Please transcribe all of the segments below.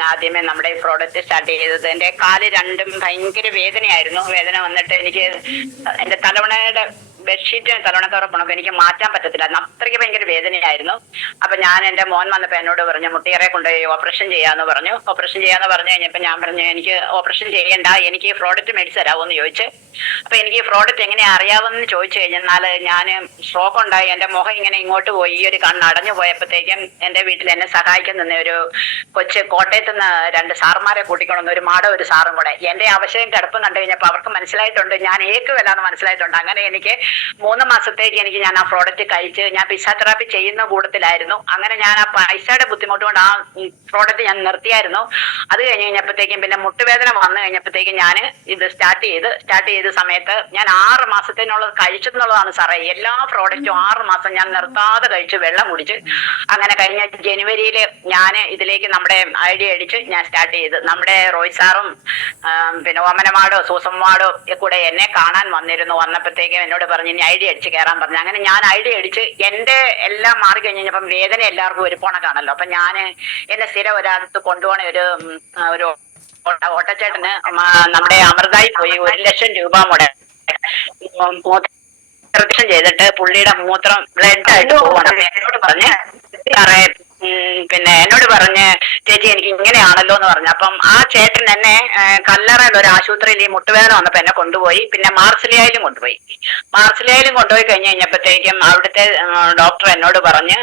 ഞാൻ ആദ്യമേ നമ്മുടെ ഈ പ്രോഡക്റ്റ് സ്റ്റാർട്ട് ചെയ്തത്. എൻ്റെ കാല് രണ്ടും ഭയങ്കര വേദനയായിരുന്നു. വേദന വന്നിട്ട് എനിക്ക് എൻ്റെ തലവണയുടെ ബെഡ്ഷീറ്റ് തലവണക്കറപ്പണൊക്കെ എനിക്ക് മാറ്റാൻ പറ്റത്തില്ല, അത്രയ്ക്ക് ഭയങ്കര വേദനയായിരുന്നു. അപ്പൊ ഞാൻ എൻ്റെ മോൻ വന്നപ്പോൾ എന്നോട് പറഞ്ഞു മുട്ടിയറെ കൊണ്ടുപോയി ഓപ്പറേഷൻ ചെയ്യാന്ന് പറഞ്ഞു. ഓപ്പറേഷൻ ചെയ്യാന്ന് പറഞ്ഞു കഴിഞ്ഞപ്പോൾ ഞാൻ പറഞ്ഞു എനിക്ക് ഓപ്പറേഷൻ ചെയ്യണ്ട, എനിക്ക് ഈ പ്രോഡക്റ്റ് മേടിച്ച് തരാമോ എന്ന് ചോദിച്ചു. അപ്പൊ എനിക്ക് ഈ പ്രോഡക്റ്റ് എങ്ങനെ അറിയാമെന്ന് ചോദിച്ചു കഴിഞ്ഞാൽ ഞാൻ സ്ട്രോക്ക് ഉണ്ടായി, എൻ്റെ മുഖം ഇങ്ങനെ ഇങ്ങോട്ട് പോയി, ഈ ഒരു കണ്ണ് അടഞ്ഞു പോയപ്പോഴത്തേക്കും എൻ്റെ വീട്ടിൽ എന്നെ സഹായിക്കാൻ നിന്ന ഒരു കൊച്ച് കോട്ടയത്ത് നിന്ന് 2 സാറുമാരെ കൂട്ടിക്കൊണ്ടുവന്ന ഒരു മാഡം ഒരു സാറും കൂടെ എൻ്റെ അവശയും കിടപ്പും കണ്ടു കഴിഞ്ഞപ്പോൾ അവർക്ക് മനസ്സിലായിട്ടുണ്ട് ഞാൻ ഏക്കുവല്ലാന്ന് മനസ്സിലായിട്ടുണ്ട്. അങ്ങനെ എനിക്ക് 3 മാസത്തേക്ക് ഞാൻ ആ പ്രോഡക്റ്റ് കഴിച്ച് ഞാൻ ഫിസിയോതെറാപ്പി ചെയ്യുന്ന കൂട്ടത്തിലായിരുന്നു. അങ്ങനെ ഞാൻ ആ പൈസയുടെ ബുദ്ധിമുട്ട് കൊണ്ട് ആ പ്രോഡക്റ്റ് ഞാൻ നിർത്തിയായിരുന്നു. അത് കഴിഞ്ഞപ്പോഴത്തേക്കും പിന്നെ മുട്ടുവേദന വന്നു കഴിഞ്ഞപ്പോഴത്തേക്കും ഞാൻ ഇത് സ്റ്റാർട്ട് ചെയ്ത സമയത്ത് ഞാൻ 6 മാസത്തിനുള്ളത് കഴിച്ചെന്നുള്ളതാണ് സാറേ. എല്ലാ പ്രോഡക്റ്റും 6 മാസം ഞാൻ നിർത്താതെ കഴിച്ച് വെള്ളം കുടിച്ച്. അങ്ങനെ കഴിഞ്ഞ ജനുവരിയിൽ ഞാൻ ഇതിലേക്ക് നമ്മുടെ ഐഡിയ അടിച്ച് ഞാൻ സ്റ്റാർട്ട് ചെയ്ത്. നമ്മുടെ റോയ് സാറും പിന്നെ ഓമനമാടോ സൂസമ്മാടോ കൂടെ എന്നെ കാണാൻ വന്നപ്പോഴത്തേക്കും എന്നോട് പറഞ്ഞു ഇനി ഐഡിയ അടിച്ച് കയറാൻ പറഞ്ഞു. അങ്ങനെ ഞാൻ ഐഡിയ അടിച്ച് എൻ്റെ എല്ലാം മാറി കഴിഞ്ഞപ്പം വേദന എല്ലാവർക്കും ഒരു പോണക്കാണല്ലോ. അപ്പൊ ഞാൻ എന്നെ സ്ഥിരം ഒരാൾക്ക് കൊണ്ടുപോകണ ഒരു ഓട്ടച്ചേട്ടന് നമ്മുടെ അമൃതായി പോയി 1 ലക്ഷം രൂപ മൂത്രം ചെയ്തിട്ട് പുള്ളിയുടെ മൂത്രം ബ്ലഡ് ആയിട്ട് പോകണം. എന്നോട് പറഞ്ഞ് സാറേ പിന്നെ എന്നോട് പറഞ്ഞ് ചേച്ചി എനിക്ക് ഇങ്ങനെയാണല്ലോ എന്ന് പറഞ്ഞു. അപ്പം ആ ചേട്ടൻ എന്നെ കല്ലറയിൽ ഒരു ആശുപത്രിയിൽ ഈ മുട്ടുവേദന വന്നപ്പോ എന്നെ കൊണ്ടുപോയി. പിന്നെ മാർസിലിയയിലും കൊണ്ടുപോയി കഴിഞ്ഞപ്പോഴത്തേക്കും അവിടുത്തെ ഡോക്ടർ എന്നോട് പറഞ്ഞ്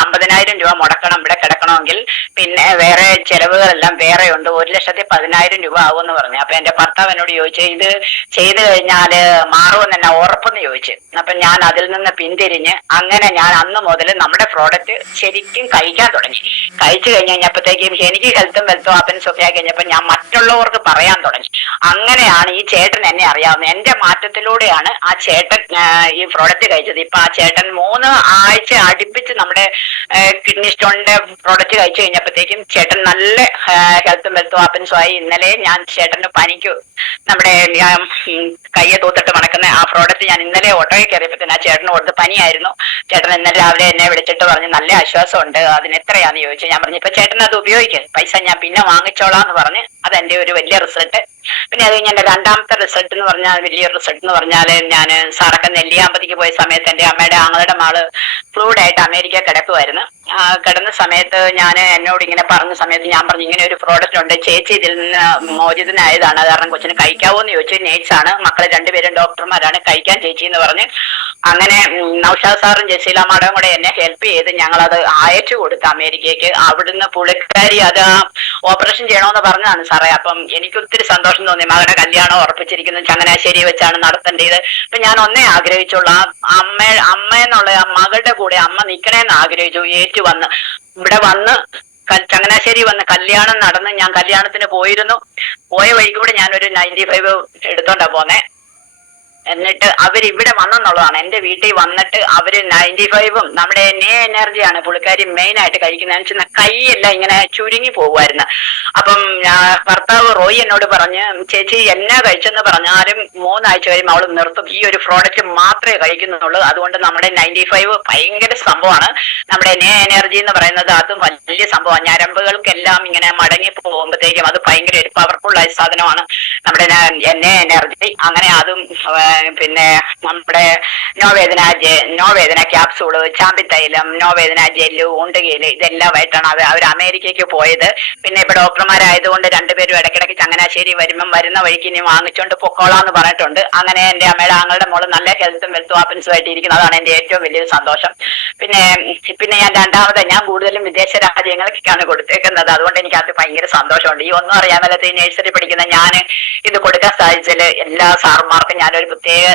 50,000 രൂപ മുടക്കണം ഇവിടെ കിടക്കണമെങ്കിൽ, പിന്നെ വേറെ ചെലവുകളെല്ലാം വേറെ ഉണ്ട്, 1,10,000 രൂപ ആവുമെന്ന് പറഞ്ഞു. അപ്പൊ എന്റെ ഭർത്താവ് എന്നോട് ചോദിച്ചു ഇത് ചെയ്തു കഴിഞ്ഞാല് മാറുമെന്ന് എന്നെ ഉറപ്പെന്ന് ചോദിച്ചു. അപ്പൊ ഞാൻ അതിൽ നിന്ന് പിന്തിരിഞ്ഞ് അങ്ങനെ ഞാൻ അന്ന് മുതൽ നമ്മുടെ പ്രോഡക്റ്റ് ശരിക്കും കഴിക്കാൻ തുടങ്ങി. കഴിച്ചു കഴിഞ്ഞപ്പോഴത്തേക്കും എനിക്ക് ഹെൽത്തും ഹാപ്പൻസും ഒക്കെ ആയി കഴിഞ്ഞപ്പോൾ ഞാൻ മറ്റുള്ളവർക്ക് പറയാൻ തുടങ്ങി. അങ്ങനെയാണ് ഈ ചേട്ടൻ എന്നെ അറിയാവുന്നത്. എന്റെ മാറ്റത്തിലൂടെയാണ് ആ ചേട്ടൻ ഈ പ്രോഡക്റ്റ് കഴിച്ചത്. ഇപ്പൊ ആ ചേട്ടൻ 3 ആഴ്ച അടുപ്പിച്ച് നമ്മുടെ കിഡ്നി സ്റ്റോണിന്റെ പ്രോഡക്റ്റ് കഴിച്ചു കഴിഞ്ഞപ്പോഴത്തേക്കും ചേട്ടൻ നല്ല ഹെൽത്തും ഹാപ്പൻസും ആയി. ഇന്നലെ ഞാൻ ചേട്ടന്റെ പനിക്ക് നമ്മുടെ കയ്യെ തൂത്തിട്ട് മണക്കുന്ന ആ പ്രോഡക്റ്റ് ഞാൻ ഇന്നലെ ഓട്ടോയിൽ കയറിയപ്പോഴത്തേന് ആ ചേട്ടന് കൊടുത്ത് പനിയായിരുന്നു. ചേട്ടൻ ഇന്നലെ രാവിലെ എന്നെ വിളിച്ചിട്ട് പറഞ്ഞ് നല്ല ആശ്വാസമുണ്ട്, അതിന് എത്രയാന്ന് ചോദിച്ചു. ഞാൻ പറഞ്ഞു ഇപ്പൊ ചേട്ടൻ അത് ഉപയോഗിക്കുക, പൈസ ഞാൻ പിന്നെ വാങ്ങിച്ചോളാന്ന് പറഞ്ഞ്. അതെന്റെ ഒരു വലിയ റിസൾട്ട്. പിന്നെ അത് കഴിഞ്ഞ് എന്റെ രണ്ടാമത്തെ റിസൾട്ട് എന്ന് പറഞ്ഞാൽ വലിയൊരു റിസൾട്ട് എന്ന് പറഞ്ഞാല് ഞാൻ സാറൊക്കെ നെല്ലിയാമ്പതിക്ക് പോയ സമയത്ത് എന്റെ അമ്മയുടെ ആങ്ങളുടെ മകള് ഫ്ലൂയിഡായിട്ട് അമേരിക്ക കിടക്കുമായിരുന്നു. കിടന്ന സമയത്ത് എന്നോട് ഇങ്ങനെ പറഞ്ഞ സമയത്ത് ഞാൻ പറഞ്ഞു ഇങ്ങനെ ഒരു പ്രോഡക്റ്റ് ഉണ്ട് ചേച്ചി, ഇതിൽ നിന്ന് മോചിതനായതാണ്, കാരണം കൊച്ചിന് കഴിക്കാവോ എന്ന് ചോദിച്ചു. നേഴ്സാണ്, മക്കള് 2 പേരും ഡോക്ടർമാരാണ്, കഴിക്കാൻ ചേച്ചി എന്ന് പറഞ്ഞ്. അങ്ങനെ നൗഷാദ് സാറും ജസീല മാഡവും കൂടെ എന്നെ ഹെൽപ്പ് ചെയ്ത് ഞങ്ങളത് അയച്ചു കൊടുത്തു അമേരിക്കയ്ക്ക്. അവിടുന്ന് പുള്ളിക്കാരി അത് ഓപ്പറേഷൻ ചെയ്യണമെന്ന് പറഞ്ഞതാണ് സാറേ. അപ്പം എനിക്ക് ഒത്തിരി സന്തോഷം തോന്നി. മകളുടെ കല്യാണം ഉറപ്പിച്ചിരിക്കുന്നു, ചങ്ങനാശ്ശേരി വെച്ചാണ് നടത്തേണ്ടത്. അപ്പൊ ഞാൻ ഒന്നേ ആഗ്രഹിച്ചുള്ളൂ, ആ അമ്മ എന്നുള്ള ആ മകളുടെ കൂടെ അമ്മ നിക്കണേന്ന് ആഗ്രഹിച്ചു. വന്ന് ഇവിടെ വന്ന് ചങ്ങനാശ്ശേരി വന്ന് കല്യാണം നടന്ന് ഞാൻ കല്യാണത്തിന് പോയ വഴിക്ക് കൂടെ ഞാനൊരു 95 എടുത്തോണ്ടാ പോന്നെ. എന്നിട്ട് അവരിവിടെ വന്നെന്നുള്ളതാണ്. എന്റെ വീട്ടിൽ വന്നിട്ട് അവര് 95ഉം നമ്മുടെ എനർജിയാണ് പുള്ളിക്കാരി മെയിൻ ആയിട്ട് കഴിക്കുന്നതെന്ന് വെച്ചാൽ കൈയെല്ലാം ഇങ്ങനെ ചുരുങ്ങി പോകുമായിരുന്നു. അപ്പം ഭർത്താവ് റോയി എന്നോട് പറഞ്ഞ് ചേച്ചി എന്നാ കഴിച്ചെന്ന് പറഞ്ഞാലും 3 ആഴ്ച കഴിയുമ്പോൾ അവള് നിർത്തും, ഈ ഒരു പ്രോഡക്റ്റ് മാത്രമേ കഴിക്കുന്നുള്ളൂ. അതുകൊണ്ട് നമ്മുടെ 95 ഭയങ്കര സംഭവമാണ്. നമ്മുടെ എനർജി എന്ന് പറയുന്നത് അതും വലിയ സംഭവമാണ്. ഞരമ്പുകൾക്കെല്ലാം ഇങ്ങനെ മടങ്ങി പോകുമ്പോഴത്തേക്കും അത് ഭയങ്കര ഒരു പവർഫുൾ ആയ സാധനമാണ് നമ്മുടെ എനർജി. അങ്ങനെ അതും പിന്നെ നമ്മുടെ നോവേദന ക്യാപ്സൂള്, ചാമ്പിത്തൈലം, നോവേദന ജെല്ല്, ഉണ്ടുകയില്, ഇതെല്ലാമായിട്ടാണ് അവർ അമേരിക്കയ്ക്ക് പോയത്. പിന്നെ ഇപ്പൊ ഡോക്ടർമാരായതുകൊണ്ട് 2 പേരും ഇടയ്ക്കിടയ്ക്ക് ചങ്ങനാശ്ശേരി വരുന്ന വഴിക്ക് ഇനി വാങ്ങിച്ചോണ്ട് പൊക്കോളാന്ന് പറഞ്ഞിട്ടുണ്ട്. അങ്ങനെ എന്റെ അമ്മയുടെ ആങ്ങളുടെ മോള് നല്ല ഹെൽത്തും ഹാപ്പൻസും ആയിട്ട് ഇരിക്കുന്നത്, അതാണ് എന്റെ ഏറ്റവും വലിയൊരു സന്തോഷം. പിന്നെ ഞാൻ കൂടുതലും വിദേശ രാജ്യങ്ങൾക്കാണ് കൊടുത്തേക്കുന്നത്. അതുകൊണ്ട് എനിക്ക് അത് ഭയങ്കര സന്തോഷമുണ്ട്. ഈ ഒന്നും അറിയാൻ മേലാത്ത ഈ നഴ്സറി പഠിക്കുന്ന ഞാൻ ഇത് കൊടുക്കാൻ സാധിച്ചതിൽ എല്ലാ സാറുമാർക്കും ഞാനൊരു പ്രത്യേക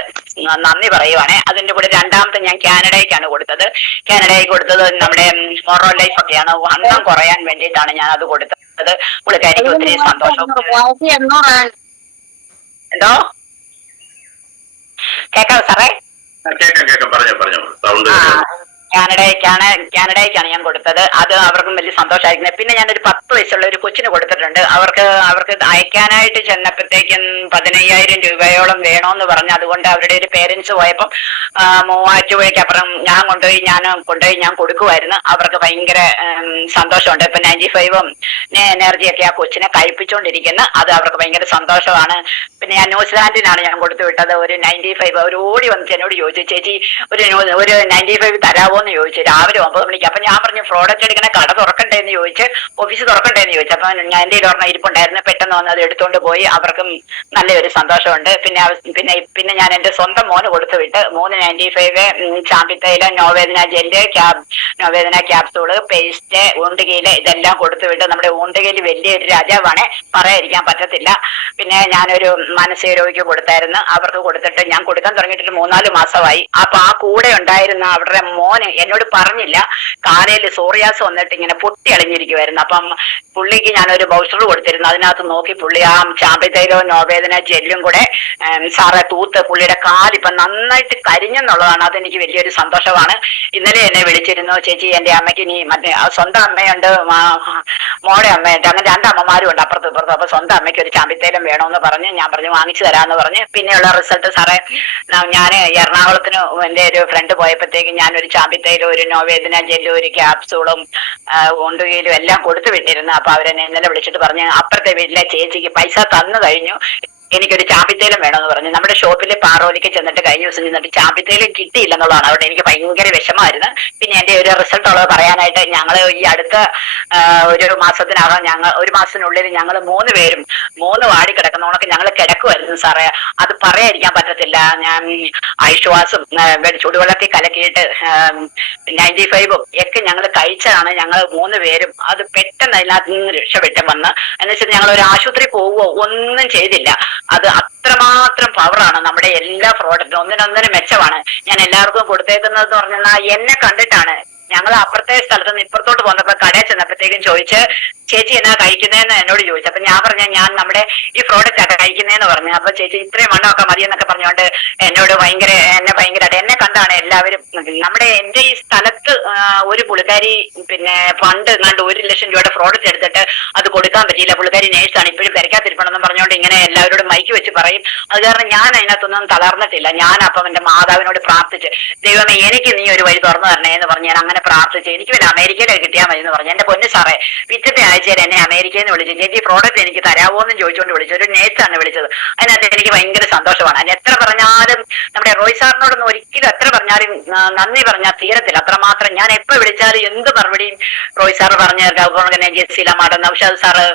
നന്ദി പറയുവാണ്. അതിന്റെ കൂടെ രണ്ടാമത്തെ ഞാൻ കാനഡയ്ക്കാണ് കൊടുത്തത്. നമ്മുടെ മൊറോ ലൈഫ് ഒക്കെയാണ്, വണ്ണം കുറയാൻ വേണ്ടിയിട്ടാണ് ഞാൻ അത് കൊടുത്തത്. പുള്ളിക്കാരിക്ക് ഒത്തിരി സന്തോഷം. എന്തോ കേക്കാം സാറേ? കേക്കാം, പറഞ്ഞോ. കാനഡയ്ക്കാണ് ഞാൻ കൊടുത്തത്. അത് അവർക്കും വലിയ സന്തോഷമായിരിക്കുന്നത്. പിന്നെ ഞാനൊരു 10 വയസ്സുള്ള ഒരു കൊച്ചിന് കൊടുത്തിട്ടുണ്ട്. അവർക്ക് അയക്കാനായിട്ട് ചെന്നപ്പോഴത്തേക്കും 15,000 രൂപയോളം വേണോന്ന് പറഞ്ഞു. അതുകൊണ്ട് അവരുടെ ഒരു പേരൻസ് പോയപ്പം മൂവാറ്റുപുഴയ്ക്ക് അപ്പുറം ഞാൻ കൊടുക്കുമായിരുന്നു. അവർക്ക് ഭയങ്കര സന്തോഷമുണ്ട്. ഇപ്പൊ 95 എനർജിയൊക്കെ ആ കൊച്ചിനെ കഴിപ്പിച്ചുകൊണ്ടിരിക്കുന്നു. അത് അവർക്ക് ഭയങ്കര സന്തോഷമാണ്. പിന്നെ ഞാൻ ന്യൂസിലാൻഡിനാണ് ഞാൻ കൊടുത്തു വിട്ടത്. ഒരു 95 അവർ ഓടി വന്നിട്ട് എന്നോട് ചോദിച്ചു, ചേച്ചി ഒരു 95 തരാവോന്ന് ചോദിച്ചു രാവിലെ 9 മണിക്ക്. അപ്പൊ ഞാൻ പറഞ്ഞു പ്രോഡക്റ്റ് എടുക്കണ കട തുറക്കണ്ടേന്ന് ചോദിച്ച്, ഓഫീസ് തുറക്കണ്ടേന്ന് ചോദിച്ചു. അപ്പൊ ഞാൻ എൻ്റെ ഒരെണ്ണം ഇരിപ്പുണ്ടായിരുന്നു. പെട്ടെന്ന് വന്ന് അത് എടുത്തുകൊണ്ട് പോയി. അവർക്കും നല്ലൊരു സന്തോഷമുണ്ട്. പിന്നെ ഞാൻ എൻ്റെ സ്വന്തം മോന് കൊടുത്തു വിട്ട് 395 ചാമ്പിത്തൈല, നോവേദന ജെല്ല്, നോവേദന ക്യാപ്സൂള്, പേസ്റ്റ്, ഊണ്ടുകീല് ഇതെല്ലാം കൊടുത്തു വിട്ട്. നമ്മുടെ ഊണ്ടുകീല് വലിയൊരു രാജാവാണ്, പറയാതിരിക്കാൻ പറ്റത്തില്ല. പിന്നെ ഞാനൊരു മാനസിക രോഗിക്ക് കൊടുത്തായിരുന്നു. അവർക്ക് കൊടുത്തിട്ട് ഞാൻ കൊടുക്കാൻ തുടങ്ങിയിട്ട് 3-4 മാസമായി. അപ്പൊ ആ കൂടെ ഉണ്ടായിരുന്ന അവരുടെ മോന് എന്നോട് പറഞ്ഞില്ല, കാലയിൽ സോറിയാസ് വന്നിട്ട് ഇങ്ങനെ പൊട്ടി അളിഞ്ഞിരിക്കുമായിരുന്നു. അപ്പം പുള്ളിക്ക് ഞാനൊരു ബൗച്ചർ കൊടുത്തിരുന്നു. അതിനകത്ത് നോക്കി പുള്ളി ആ ചാമ്പിത്തൈലവും നോവേദന ജെല്ലും കൂടെ സാറെ തൂത്ത് പുള്ളിയുടെ കാലിപ്പം നന്നായിട്ട് കരിഞ്ഞെന്നുള്ളതാണ്. അതെനിക്ക് വലിയൊരു സന്തോഷമാണ്. ഇന്നലെ എന്നെ വിളിച്ചിരുന്നു, ചേച്ചി എൻ്റെ അമ്മയ്ക്ക് ഇനി മറ്റേ സ്വന്തം അമ്മയുണ്ട്, മോടെ അമ്മയുണ്ട്, അങ്ങനെ 2 അമ്മമാരും ഉണ്ട് അപ്പുറത്തും ഇപ്പുറത്തും. അപ്പൊ സ്വന്തം അമ്മയ്ക്ക് ഒരു ചാമ്പിത്തൈലം വേണമെന്ന് പറഞ്ഞ് ഞാൻ പറഞ്ഞു വാങ്ങിച്ചു തരാമെന്ന് പറഞ്ഞ്. പിന്നെയുള്ള റിസൾട്ട് സാറേ, ഞാൻ എറണാകുളത്തിന് എൻ്റെ ഒരു ഫ്രണ്ട് പോയപ്പോഴത്തേക്കും ഞാനൊരു ചാമ്പിത്തൈലും, ഒരു നോവേദന ജെല്ലും, ഒരു ക്യാപ്സൂളും, ഒണ്ടുകയിലും എല്ലാം കൊടുത്തു വിട്ടിരുന്നു. അപ്പൊ അവരെന്നെ ഇന്നലെ വിളിച്ചിട്ട് പറഞ്ഞ് അപ്പുറത്തെ വീട്ടിലെ ചേച്ചിക്ക് പൈസ തന്നു കഴിഞ്ഞു, എനിക്കൊരു ചാമ്പിത്തൈലം വേണമെന്ന് പറഞ്ഞു. നമ്മുടെ ഷോപ്പിൽ പാറോലിക്ക് ചെന്നിട്ട് കഴിഞ്ഞ ദിവസം ചെന്നിട്ട് ചാമ്പിത്തൈലം കിട്ടിയില്ലെന്നുള്ളതാണ്. അവിടെ എനിക്ക് ഭയങ്കര വിഷമമായിരുന്നു. പിന്നെ എൻ്റെ ഒരു റിസൾട്ട് ഉള്ളത് പറയാനായിട്ട്, ഞങ്ങൾ ഈ അടുത്ത ഒരു മാസത്തിനകം ഒരു മാസത്തിനുള്ളിൽ ഞങ്ങൾ 3 പേരും 3 വാടി കിടക്കുന്നവണക്ക് ഞങ്ങൾ കിടക്കുമായിരുന്നു സാറേ. അത് പറയാതിരിക്കാൻ പറ്റത്തില്ല. ഞാൻ ഐശ്വാസും ചുടുവെള്ളത്തിൽ കലക്കിയിട്ട് 95 ഒക്കെ ഞങ്ങൾ കഴിച്ചതാണ് ഞങ്ങൾ 3 പേരും. അത് പെട്ടെന്ന് അതിനകത്ത് നിന്ന് രക്ഷപ്പെട്ട് വന്ന് എന്ന് വെച്ചാൽ ഞങ്ങൾ ഒരു ആശുപത്രി പോവുകയോ ഒന്നും ചെയ്തില്ല. അത് അത്രമാത്രം പവറാണ് നമ്മുടെ എല്ലാ പ്രോഡക്റ്റും. ഒന്നിനൊന്നിനും മെച്ചമാണ്. ഞാൻ എല്ലാവർക്കും കൊടുത്തേക്കുന്നതെന്ന് പറഞ്ഞാൽ എന്നെ കണ്ടിട്ടാണ്. ഞങ്ങൾ അപ്പുറത്തെ സ്ഥലത്ത് നിന്ന് ഇപ്പുറത്തോട്ട് പോകുന്നപ്പോ കടയിൽ ചെന്നപ്പോഴത്തേക്കും ചോദിച്ച്, ചേച്ചി എന്നാ കഴിക്കുന്നതെന്ന് എന്നോട് ചോദിച്ചു. അപ്പൊ ഞാൻ പറഞ്ഞ ഞാൻ നമ്മുടെ ഈ പ്രോഡക്റ്റ് ആണ് കഴിക്കുന്നതെന്ന് പറഞ്ഞു. അപ്പൊ ചേച്ചി ഇത്രയും വണ്ണമൊക്കെ മതി എന്നൊക്കെ പറഞ്ഞുകൊണ്ട് എന്നോട് ഭയങ്കരമായിട്ട് എന്നെ കണ്ടാണ് എല്ലാവരും. എന്റെ ഈ സ്ഥലത്ത് ഒരു പുള്ളിക്കാരി പിന്നെ ഫണ്ട് കണ്ട് 1 ലക്ഷം രൂപയുടെ പ്രോഡക്റ്റ് എടുത്തിട്ട് അത് കൊടുക്കാൻ പറ്റിയില്ല. പുള്ളിക്കാരി നേഴ്സാണ്, ഇപ്പോഴും പെരക്കാത്തിരിപ്പണമെന്ന് പറഞ്ഞുകൊണ്ട് ഇങ്ങനെ എല്ലാവരോടും മൈക്ക് വെച്ച് പറയും. അത് കാരണം ഞാൻ അതിനകത്തൊന്നും തളർന്നിട്ടില്ല. ഞാൻ അപ്പം എന്റെ മാതാവിനോട് പ്രാർത്ഥിച്ച്, ദൈവമേ എനിക്ക് നീ ഒരു വഴി തുറന്നു തരണേ എന്ന് പറഞ്ഞ് ഞാൻ അങ്ങനെ പ്രാർത്ഥിച്ച് എനിക്ക് പിന്നെ അമേരിക്കയിലേക്ക് കിട്ടിയാൽ മതി എന്ന് പറഞ്ഞു. എന്റെ പൊന്നു സാറേ, പിറ്റത്തെ ആഴ്ചയിൽ എന്നെ അമേരിക്കയിൽ നിന്ന് വിളിച്ചു, ചേച്ചി പ്രോഡക്റ്റ് എനിക്ക് തരാമോ എന്ന് ചോദിച്ചുകൊണ്ട് വിളിച്ചു. ഒരു നേഴ്സാണ് വിളിച്ചത്. അതിനകത്ത് എനിക്ക് ഭയങ്കര സന്തോഷമാണ്. അതിന് എത്ര പറഞ്ഞാലും നമ്മുടെ റോയ് സാറിനോടൊന്നും ഒരിക്കലും എത്ര പറഞ്ഞാലും നന്ദി പറഞ്ഞാൽ തീരത്തില്ല. അത്രമാത്രം ഞാൻ എപ്പോ വിളിച്ചാലും എന്ത് മറുപടിയും റോയ് സാറ് പറഞ്ഞു തരാം. അപ്പോൾ ജസീല മാഡം, നൗഷാദ് സാറ്,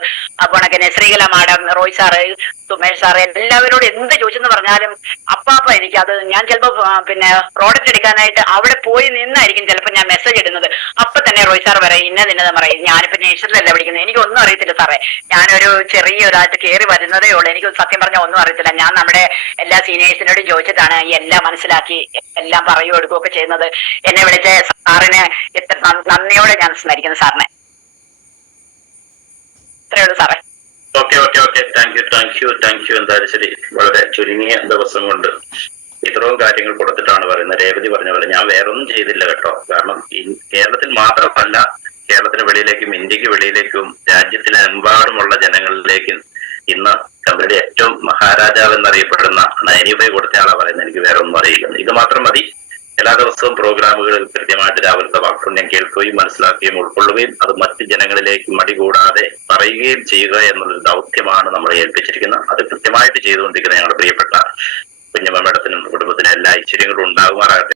അപ്പോൾ Sreekala madam, Roy sir, Sumesh sir, എല്ലാവരോടും എന്ത് ചോദിച്ചെന്ന് പറഞ്ഞാലും അപ്പാപ്പ എനിക്കത് ഞാൻ ചിലപ്പോ പിന്നെ പ്രോഡക്റ്റ് എടുക്കാനായിട്ട് അവിടെ പോയി നിന്നായിരിക്കും ചിലപ്പോൾ ഞാൻ മെസ്സേജ് ഇടുന്നത്. അപ്പൊ തന്നെ റോയ് സാർ പറയും ഇന്നതിന്നത് പറയും. ഞാനിപ്പോ നേഴ്സറിലല്ല വിളിക്കുന്നത്, എനിക്കൊന്നും അറിയത്തില്ല സാറേ. ഞാനൊരു ചെറിയൊരാഴ്ച കയറി വരുന്നതേ ഉള്ളൂ. എനിക്ക് സത്യം പറഞ്ഞാൽ ഒന്നും അറിയത്തില്ല. ഞാൻ നമ്മുടെ എല്ലാ സീനിയേഴ്സിനോടും ചോദിച്ചിട്ടാണ് എല്ലാം മനസ്സിലാക്കി എല്ലാം പറയുകയോ എടുക്കുകയൊക്കെ ചെയ്യുന്നത്. എന്നെ വിളിച്ച സാറിന് എത്ര നന്ദിയോടെ ഞാൻ സ്മരിക്കുന്നു സാറിനെ. ഇത്രയേ ഉള്ളൂ സാറേ. ഓക്കെ. Thank you. എന്തായാലും ശരി, വളരെ ചുരുങ്ങിയ ദിവസം കൊണ്ട് ഇത്രയും കാര്യങ്ങൾ കൊടുത്തിട്ടാണ് പറയുന്നത്. രേവതി പറഞ്ഞ പോലെ ഞാൻ വേറൊന്നും ചെയ്തില്ല കേട്ടോ. കാരണം കേരളത്തിൽ മാത്രമല്ല, കേരളത്തിന് വെളിയിലേക്കും ഇന്ത്യക്ക് വെളിയിലേക്കും രാജ്യത്തിലെമ്പാടുമുള്ള ജനങ്ങളിലേക്കും ഇന്ന് കമ്പനിയുടെ ഏറ്റവും മഹാരാജാവ് എന്നറിയപ്പെടുന്ന 95 കൊടുത്തയാളാ പറയുന്നത്. എനിക്ക് വേറെ ഒന്നും അറിയില്ല. ഇത് മാത്രം മതി. എല്ലാ ദിവസവും പ്രോഗ്രാമുകളിൽ കൃത്യമായിട്ട് രാവിലത്തെ വാക്പുണ്യം കേൾക്കുകയും മനസ്സിലാക്കുകയും ഉൾക്കൊള്ളുകയും അത് മറ്റ് ജനങ്ങളിലേക്ക് മടി കൂടാതെ പറയുകയും ചെയ്യുക എന്നുള്ളൊരു ദൗത്യമാണ് നമ്മളെ ഏൽപ്പിച്ചിരിക്കുന്നത്. അത് കൃത്യമായിട്ട് ചെയ്തുകൊണ്ടിരിക്കുന്ന ഞങ്ങളുടെ പ്രിയപ്പെട്ട കുഞ്ഞമ്മ മേഡത്തിനും കുടുംബത്തിനും എല്ലാ ഐശ്വര്യങ്ങളും ഉണ്ടാകുമാറാകട്ടെ.